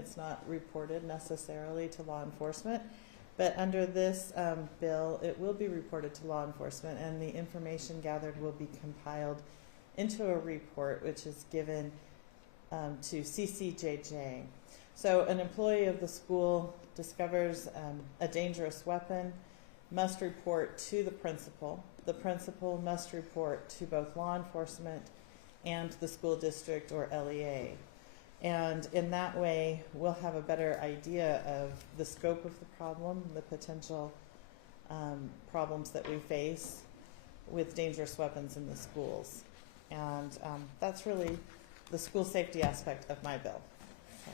It's not reported necessarily to law enforcement. But under this bill, it will be reported to law enforcement, and the information gathered will be compiled into a report, which is given to CCJJ. So an employee of the school discovers a dangerous weapon, must report to the principal. The principal must report to both law enforcement and the school district or LEA. And in that way, we'll have a better idea of the scope of the problem, the potential problems that we face with dangerous weapons in the schools. And that's really the school safety aspect of my bill. So.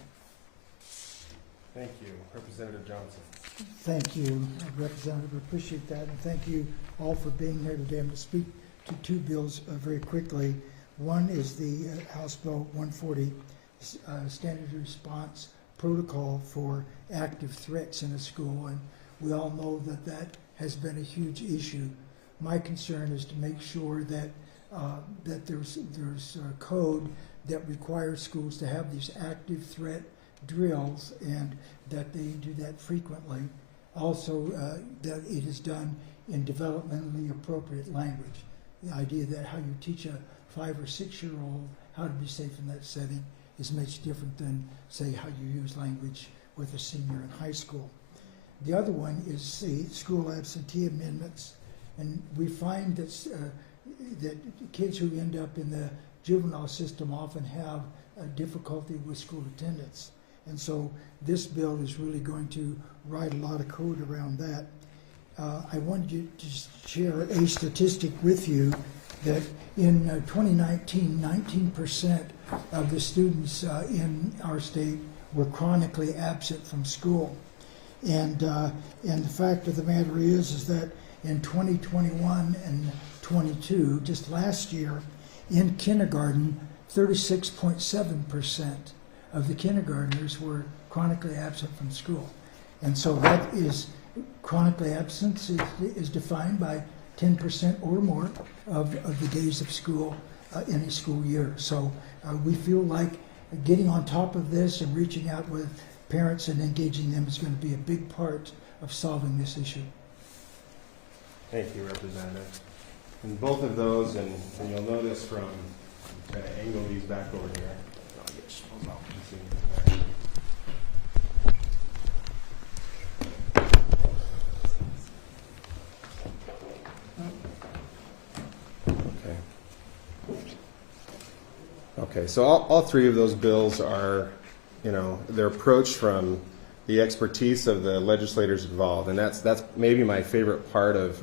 Thank you. Representative Johnson. Thank you, Representative. I appreciate that. And thank you all for being here today. I'm going to speak to two bills very quickly. One is the House Bill 140, Standard Response Protocol for Active Threats in a School. And we all know that that has been a huge issue. My concern is to make sure that that there's a code that requires schools to have these active threat drills and that they do that frequently. Also, that it is done in developmentally appropriate language. The idea that how you teach a 5 or 6 year old how to be safe in that setting is much different than, say, how you use language with a senior in high school. The other one is the school absentee amendments, and we find that that kids who end up in the juvenile system often have a difficulty with school attendance. And so this bill is really going to write a lot of code around that. I wanted you to share a statistic with you that in 2019, 19% of the students in our state were chronically absent from school. And the fact of the matter is that in 2021 and 22, just last year, in kindergarten, 36.7% of the kindergartners were chronically absent from school. And so that is, chronically absent is defined by 10% or more of the days of school in a school year. So we feel like getting on top of this and reaching out with parents and engaging them is going to be a big part of solving this issue. Thank you, Representative. And both of those, and you'll notice from, kind of angle these back over here. Okay, so all three of those bills are, they're approached from the expertise of the legislators involved, and that's maybe my favorite part of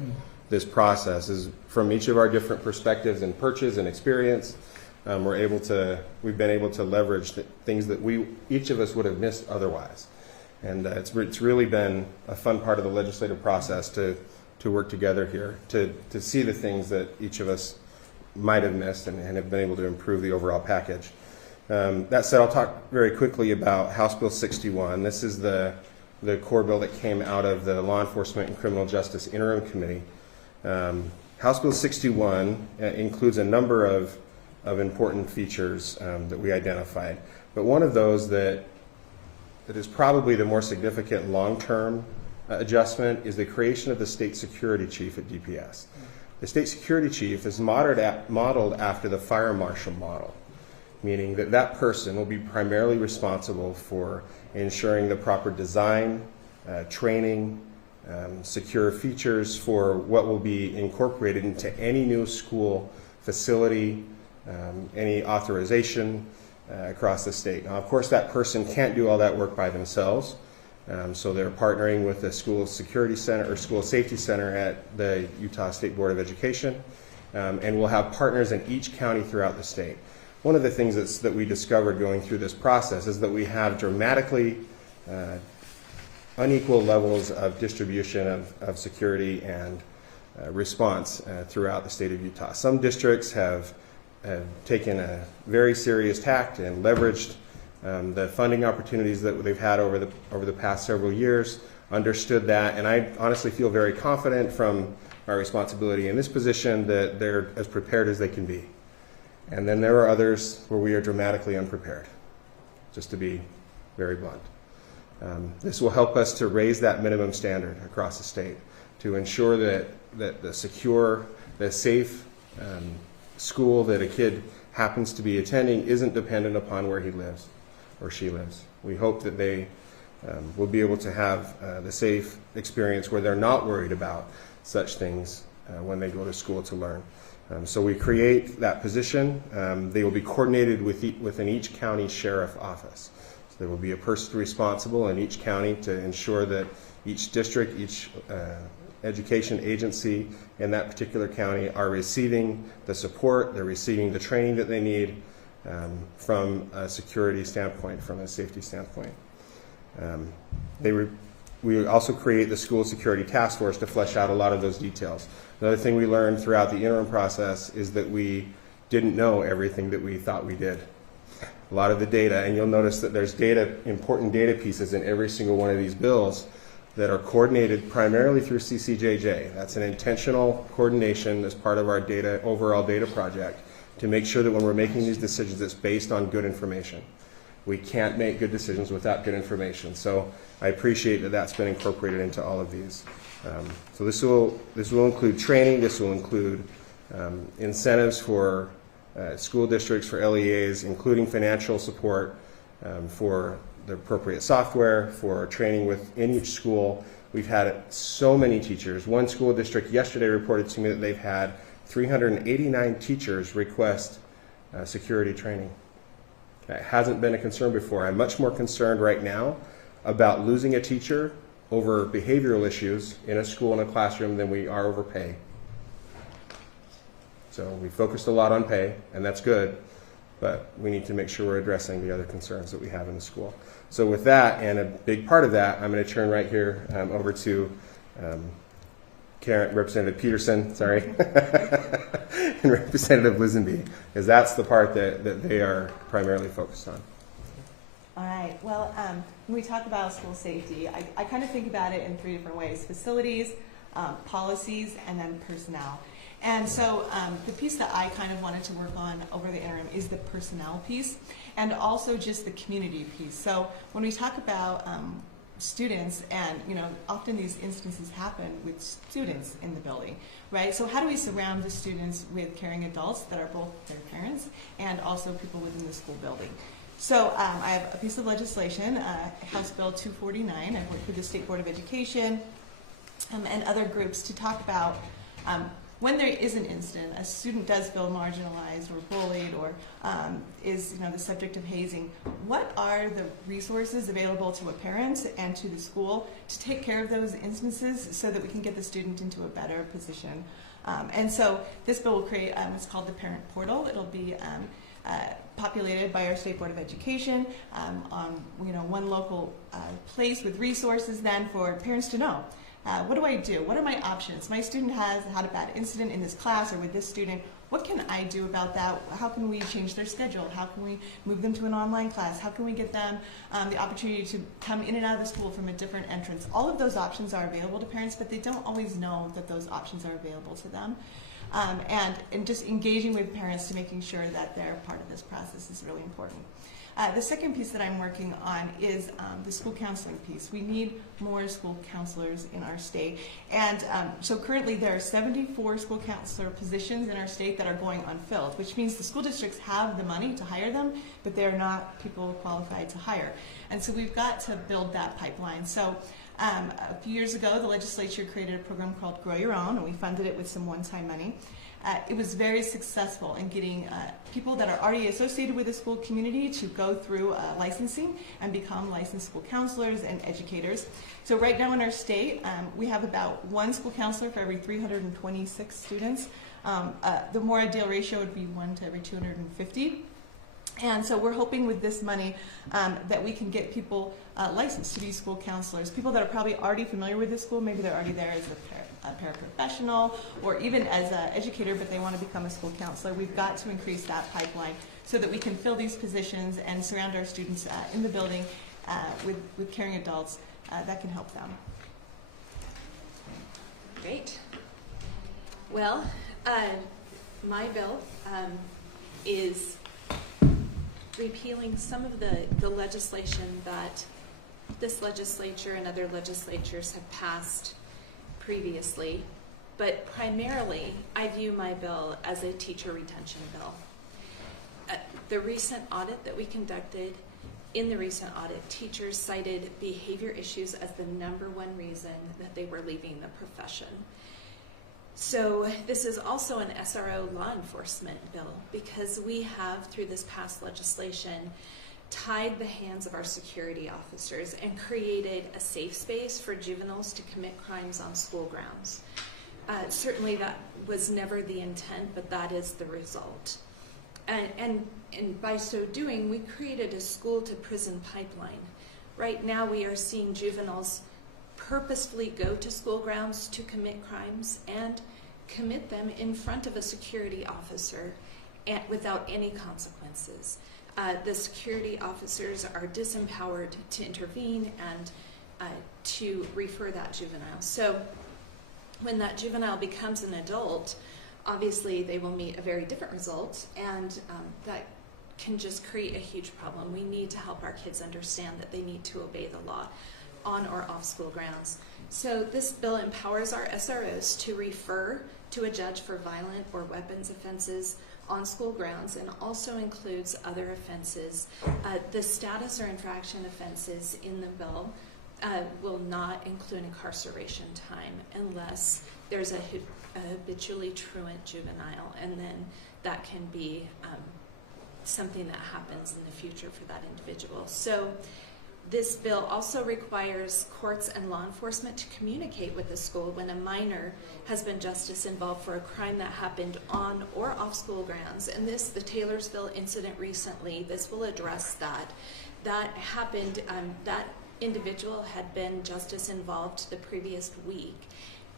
this process is from each of our different perspectives and perches and experience. We've been able to leverage things that each of us would have missed otherwise, and it's really been a fun part of the legislative process to work together here to see the things that each of us might have missed and have been able to improve the overall package. That said, I'll talk very quickly about House Bill 61. This is the core bill that came out of the Law Enforcement and Criminal Justice Interim Committee. House Bill 61 includes a number of important features that we identified, but one of those that is probably the more significant long-term adjustment is the creation of the State Security Chief at DPS. The State Security Chief is modeled after the Fire Marshal model, meaning that person will be primarily responsible for ensuring the proper design, training, secure features for what will be incorporated into any new school facility, any authorization across the state. Now, of course, that person can't do all that work by themselves, so they're partnering with the School Security Center or School Safety Center at the Utah State Board of Education, and we'll have partners in each county throughout the state. One of the things that we discovered going through this process is that we have dramatically unequal levels of distribution of security and response throughout the state of Utah. Some districts have taken a very serious tact and leveraged the funding opportunities that they've had over the past several years, understood that, and I honestly feel very confident from our responsibility in this position that they're as prepared as they can be. And then there are others where we are dramatically unprepared, just to be very blunt. This will help us to raise that minimum standard across the state to ensure that the secure, the safe school that a kid happens to be attending isn't dependent upon where he lives or she lives. We hope that they will be able to have the safe experience where they're not worried about such things when they go to school to learn. So we create that position. They will be coordinated within each county sheriff office. So there will be a person responsible in each county to ensure that each district, each education agency in that particular county are receiving the support, they're receiving the training that they need from a security standpoint, from a safety standpoint. We also create the school security task force to flesh out a lot of those details. Another thing we learned throughout the interim process is that we didn't know everything that we thought we did. A lot of the data, and you'll notice that there's important data pieces in every single one of these bills that are coordinated primarily through CCJJ. That's an intentional coordination as part of our overall data project to make sure that when we're making these decisions, it's based on good information. We can't make good decisions without good information. So I appreciate that that's been incorporated into all of these. So this will include training. This will include incentives for school districts, for LEAs, including financial support for the appropriate software, for training within each school. We've had so many teachers. One school district yesterday reported to me that they've had 389 teachers request security training. That hasn't been a concern before. I'm much more concerned right now about losing a teacher over behavioral issues in a school and a classroom than we are over pay. So we focused a lot on pay, and that's good, but we need to make sure we're addressing the other concerns that we have in the school. So with that, and a big part of that, I'm going to turn right here over to Representative Peterson, sorry, and Representative Lisenby, because that's the part that they are primarily focused on. All right. Well, when we talk about school safety, I kind of think about it in three different ways: facilities, policies, and then personnel. And so the piece that I kind of wanted to work on over the interim is the personnel piece and also just the community piece. So when we talk about students, and often these instances happen with students in the building, right? So how do we surround the students with caring adults that are both their parents and also people within the school building? So I have a piece of legislation, House Bill 249. I've worked with the State Board of Education and other groups to talk about when there is an incident, a student does feel marginalized or bullied or is the subject of hazing, what are the resources available to a parent and to the school to take care of those instances so that we can get the student into a better position? And so this bill will create what's called the Parent Portal. It'll be populated by our State Board of Education on one local place with resources then for parents to know. What do I do? What are my options? My student has had a bad incident in this class or with this student. What can I do about that? How can we change their schedule? How can we move them to an online class? How can we get them the opportunity to come in and out of the school from a different entrance? All of those options are available to parents, but they don't always know that those options are available to them. And just engaging with parents to making sure that they're part of this process is really important. The second piece that I'm working on is the school counseling piece. We need more school counselors in our state. And so currently there are 74 school counselor positions in our state that are going unfilled, which means the school districts have the money to hire them, but they're not people qualified to hire. And so we've got to build that pipeline. So a few years ago, the legislature created a program called Grow Your Own, and we funded it with some one-time money. It was very successful in getting people that are already associated with the school community to go through licensing and become licensed school counselors and educators. So right now in our state, we have about one school counselor for every 326 students. The more ideal ratio would be 1 to every 250. And so we're hoping with this money that we can get people licensed to be school counselors, people that are probably already familiar with the school, maybe they're already there as a paraprofessional or even as an educator, but they want to become a school counselor. We've got to increase that pipeline so that we can fill these positions and surround our students in the building with caring adults that can help them. Great. Well, my bill is repealing some of the legislation that this legislature and other legislatures have passed previously. But primarily, I view my bill as a teacher retention bill. The recent audit that we conducted, in the recent audit, teachers cited behavior issues as the #1 reason that they were leaving the profession. So this is also an SRO law enforcement bill, because we have, through this past legislation, tied the hands of our security officers and created a safe space for juveniles to commit crimes on school grounds. Certainly that was never the intent, but that is the result. And by so doing, we created a school to prison pipeline. Right now we are seeing juveniles purposefully go to school grounds to commit crimes and commit them in front of a security officer without any consequences. The security officers are disempowered to intervene and to refer that juvenile. So when that juvenile becomes an adult, obviously they will meet a very different result, and that can just create a huge problem. We need to help our kids understand that they need to obey the law on or off school grounds. So this bill empowers our SROs to refer to a judge for violent or weapons offenses on school grounds, and also includes other offenses. The status or infraction offenses in the bill will not include incarceration time unless there's a habitually truant juvenile, and then that can be something that happens in the future for that individual. So this bill also requires courts and law enforcement to communicate with the school when a minor has been justice involved for a crime that happened on or off school grounds. And this, the Taylorsville incident recently, this will address that. That happened, that individual had been justice involved the previous week,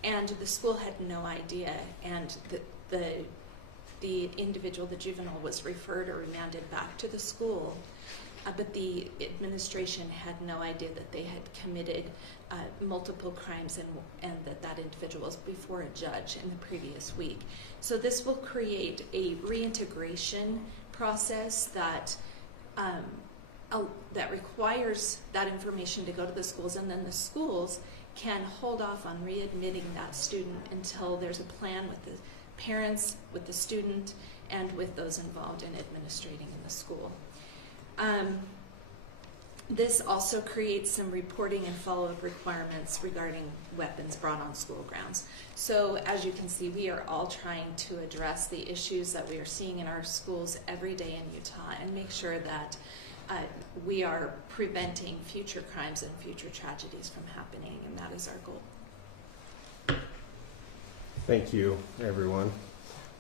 and the school had no idea, and the individual, the juvenile, was referred or remanded back to the school. But the administration had no idea that they had committed multiple crimes and that individual was before a judge in the previous week. So this will create a reintegration process that that requires that information to go to the schools, and then the schools can hold off on readmitting that student until there's a plan with the parents, with the student, and with those involved in administrating in the school. This also creates some reporting and follow-up requirements regarding weapons brought on school grounds. So as you can see, we are all trying to address the issues that we are seeing in our schools every day in Utah and make sure that we are preventing future crimes and future tragedies from happening, and that is our goal. Thank you, everyone.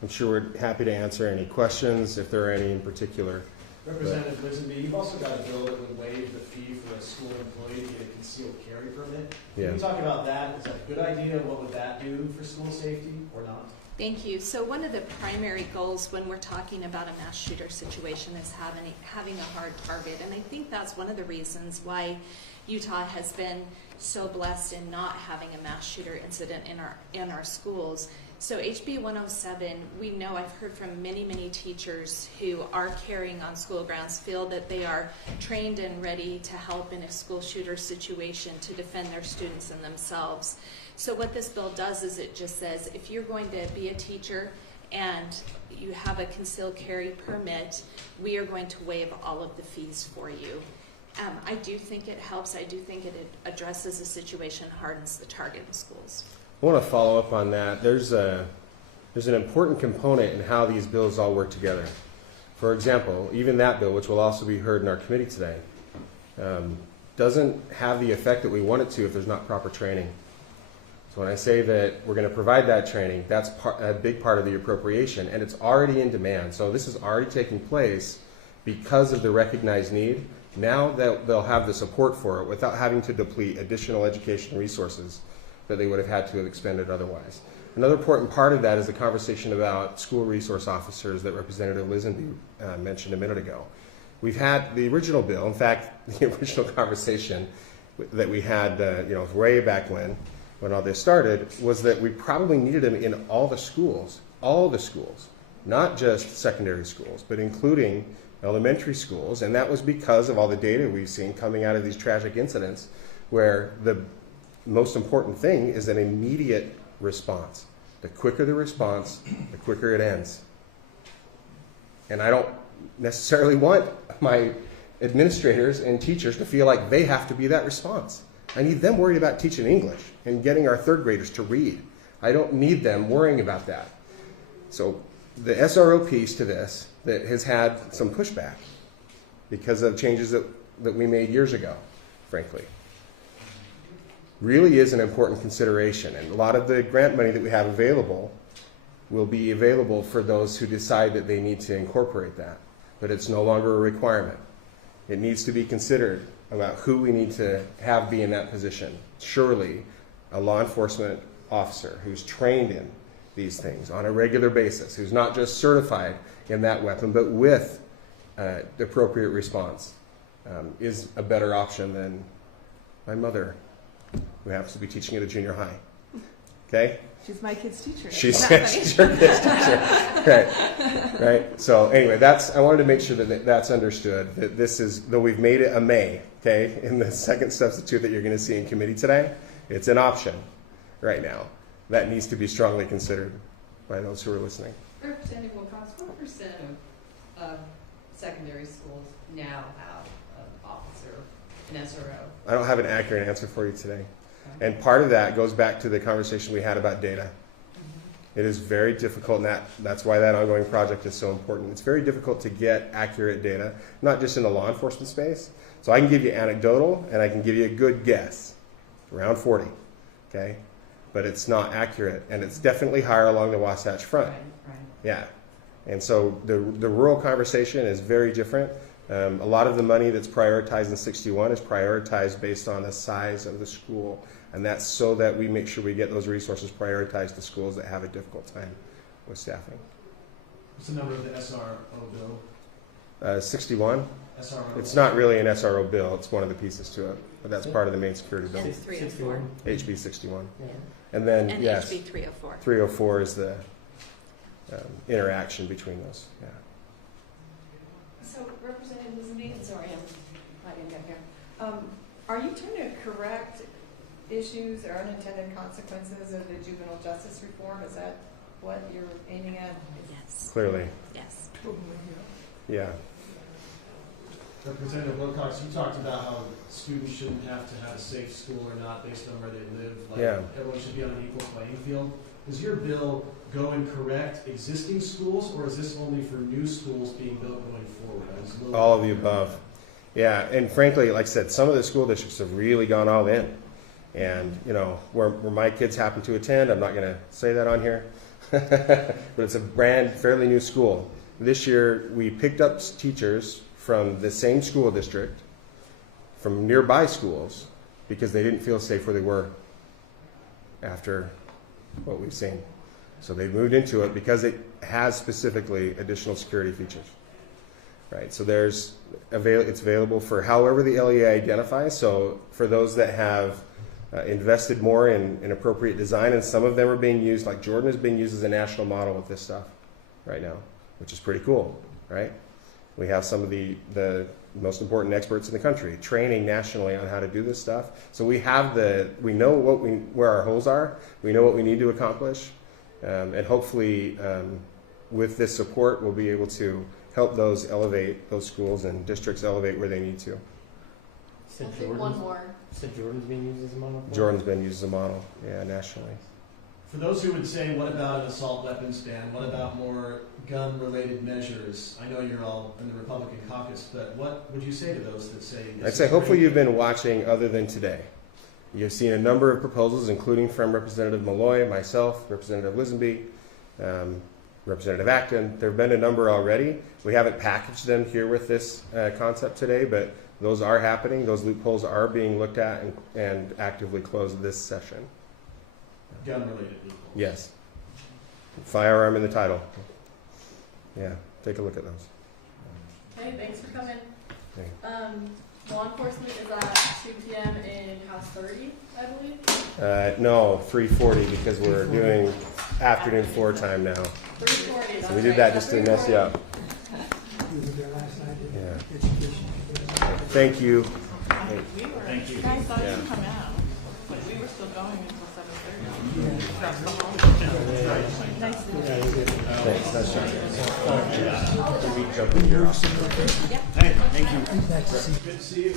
I'm sure we're happy to answer any questions, if there are any in particular. Representative Lisenby, you've also got a bill that would waive the fee for a school employee to get a concealed carry permit. Yeah. Can you talk about that? Is that a good idea? What would that do for school safety or not? Thank you. So one of the primary goals when we're talking about a mass shooter situation is having a hard target. And I think that's one of the reasons why Utah has been so blessed in not having a mass shooter incident in our schools. So HB 107, we know, I've heard from many, many teachers who are carrying on school grounds feel that they are trained and ready to help in a school shooter situation to defend their students and themselves. So what this bill does is it just says, if you're going to be a teacher and you have a concealed carry permit, we are going to waive all of the fees for you. I do think it helps. I do think it addresses the situation, hardens the target in schools. I want to follow up on that. There's an important component in how these bills all work together. For example, even that bill, which will also be heard in our committee today, doesn't have the effect that we want it to if there's not proper training. So when I say that we're going to provide that training, that's a big part of the appropriation, and it's already in demand. So this is already taking place because of the recognized need. Now that they'll have the support for it without having to deplete additional education resources that they would have had to have expended otherwise. Another important part of that is the conversation about school resource officers that Representative Lisenby mentioned a minute ago. We've had the original bill, in fact, the original conversation that we had way back when all this started, was that we probably needed them in all the schools, not just secondary schools, but including elementary schools, and that was because of all the data we've seen coming out of these tragic incidents, where the most important thing is an immediate response. The quicker the response, the quicker it ends. And I don't necessarily want my administrators and teachers to feel like they have to be that response. I need them worried about teaching English and getting our third graders to read. I don't need them worrying about that. So the SRO piece to this that has had some pushback because of changes that we made years ago, frankly, really is an important consideration. And a lot of the grant money that we have available will be available for those who decide that they need to incorporate that. But it's no longer a requirement. It needs to be considered about who we need to have be in that position. Surely a law enforcement officer who's trained in these things on a regular basis, who's not just certified in that weapon, but with the appropriate response, is a better option than my mother, who happens to be teaching at a junior high. Okay? She's my kid's teacher. She's Isn't that funny? your kid's teacher. Right. So anyway, I wanted to make sure that that's understood, that this is, though we've made it a may, okay, in the second substitute that you're going to see in committee today, it's an option right now. That needs to be strongly considered by those who are listening. Representative Wilcox, what percent of secondary schools now have an officer, an SRO? I don't have an accurate answer for you today. And part of that goes back to the conversation we had about data. It is very difficult, and that's why that ongoing project is so important. It's very difficult to get accurate data, not just in the law enforcement space. So I can give you anecdotal, and I can give you a good guess, around 40, okay? But it's not accurate, and it's definitely higher along the Wasatch Front. Right. Yeah. And so the rural conversation is very different. A lot of the money that's prioritized in 61 is prioritized based on the size of the school. And that's so that we make sure we get those resources prioritized to schools that have a difficult time with staffing. What's the number of the SRO bill? 61. SRO. It's not really an SRO bill. It's one of the pieces to it. But that's part of the main security bill. And 304. HB 61. Yeah. And then, And yes, HB 304. 304 is the interaction between those. Yeah. So Representative Lisenby, sorry, I'm hiding back here. Are you trying to correct issues or unintended consequences of the juvenile justice reform? Is that what you're aiming at? Yes. Clearly. Yes. Yeah. Representative Wilcox, you talked about how students shouldn't have to have a safe school or not based on where they live. Like Yeah. Everyone should be on an equal playing field. Does your bill go and correct existing schools, or is this only for new schools being built going forward? All of the above. Yeah, and frankly, like I said, some of the school districts have really gone all in. And, you know, where my kids happen to attend, I'm not going to say that on here, but it's a fairly new school. This year, we picked up teachers from the same school district, from nearby schools, because they didn't feel safe where they were after what we've seen. So they moved into it because it has specifically additional security features. Right, so it's available for however the LEA identifies. So for those that have invested more in appropriate design, and some of them are being used, like Jordan is being used as a national model with this stuff right now, which is pretty cool, right? We have some of the most important experts in the country training nationally on how to do this stuff. So we know where our holes are, we know what we need to accomplish, and hopefully with this support we'll be able to help those schools and districts elevate where they need to. I'll take one more. So Jordan's being used as a model? Jordan's been used as a model, yeah, nationally. For those who would say, what about an assault weapons ban? What about more gun-related measures? I know you're all in the Republican caucus, but what would you say to those that say... I'd say hopefully you've been watching other than today. You've seen a number of proposals, including from Representative Malloy, myself, Representative Lisenby, Representative Acton. There have been a number already. We haven't packaged them here with this concept today, but those are happening. Those loopholes are being looked at and actively closed this session. Gun-related loopholes? Yes. Firearm in the title. Yeah, take a look at those. Okay, thanks for coming. Okay. Law enforcement is at 2 p.m. in House 30, I believe. No, 3:40 because we're doing afternoon 4 time now. 3:40. So we did that just to mess you up. you were there last night in Yeah. education. Thank you. Thank you. Guys thought you'd come out, but we were still going until 7:30. Nice to meet you. Thanks. That's right. Hey, thank you. Nice to see you. Good to see you.